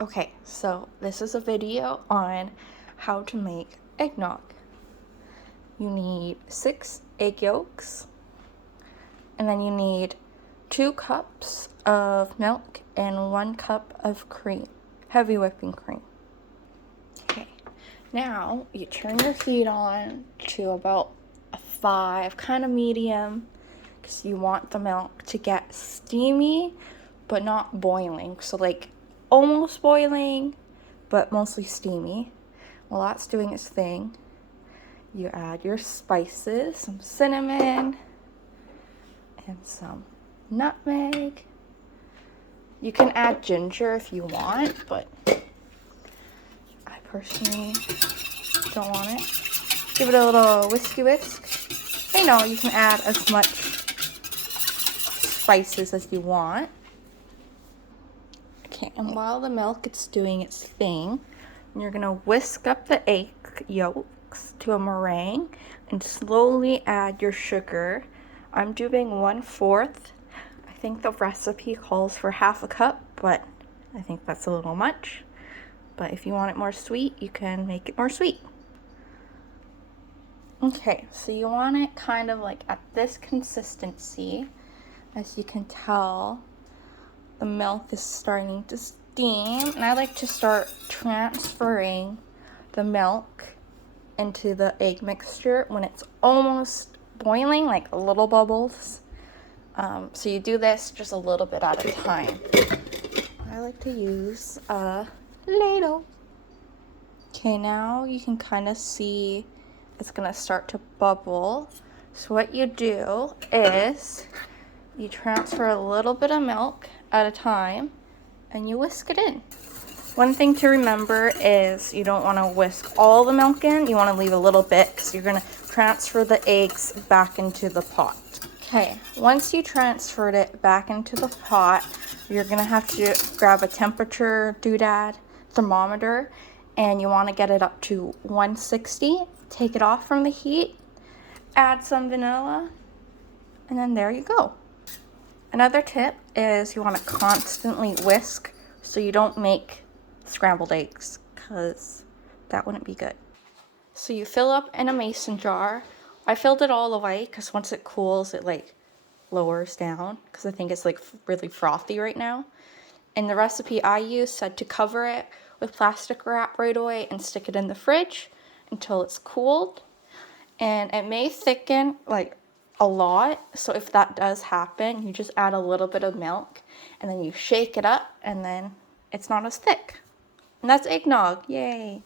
Okay, so this is a video on how to make eggnog. You need 6 egg yolks, and then you need 2 cups of milk and 1 cup of cream, heavy whipping cream. Okay, now you turn your heat on to about a 5, kind of medium, because you want the milk to get steamy, but not boiling. So like almost boiling, but mostly steamy. While that's doing its thing, you add your spices, some cinnamon and some nutmeg. You can add ginger if you want, but I personally don't want it. Give it a little whisk. I know you can add as much spices as you want. Okay, and while the milk is doing its thing, you're gonna whisk up the egg yolks to a meringue and slowly add your sugar. I'm doing 1/4. I think the recipe calls for 1/2 cup, but I think that's a little much. But if you want it more sweet, you can make it more sweet. Okay, so you want it kind of like at this consistency. As you can tell, the milk is starting to steam, and I like to start transferring the milk into the egg mixture when it's almost boiling, like little bubbles. So you do this just a little bit at a time. I like to use a ladle. Okay, now you can kind of see it's gonna start to bubble. So what you do is you transfer a little bit of milk at a time and you whisk it in. One thing to remember is you don't want to whisk all the milk in. You want to leave a little bit because you're going to transfer the eggs back into the pot. Okay, once you transferred it back into the pot, you're going to have to grab a temperature doodad thermometer, and you want to get it up to 160. Take it off from the heat, add some vanilla, and then there you go. Another tip is you want to constantly whisk so you don't make scrambled eggs, because that wouldn't be good. So you fill up in a mason jar. I filled it all the way because once it cools, it like lowers down because I think it's like really frothy right now. And the recipe I used said to cover it with plastic wrap right away and stick it in the fridge until it's cooled. And it may thicken like a lot, so if that does happen, you just add a little bit of milk and then you shake it up, and then it's not as thick. And that's eggnog. Yay!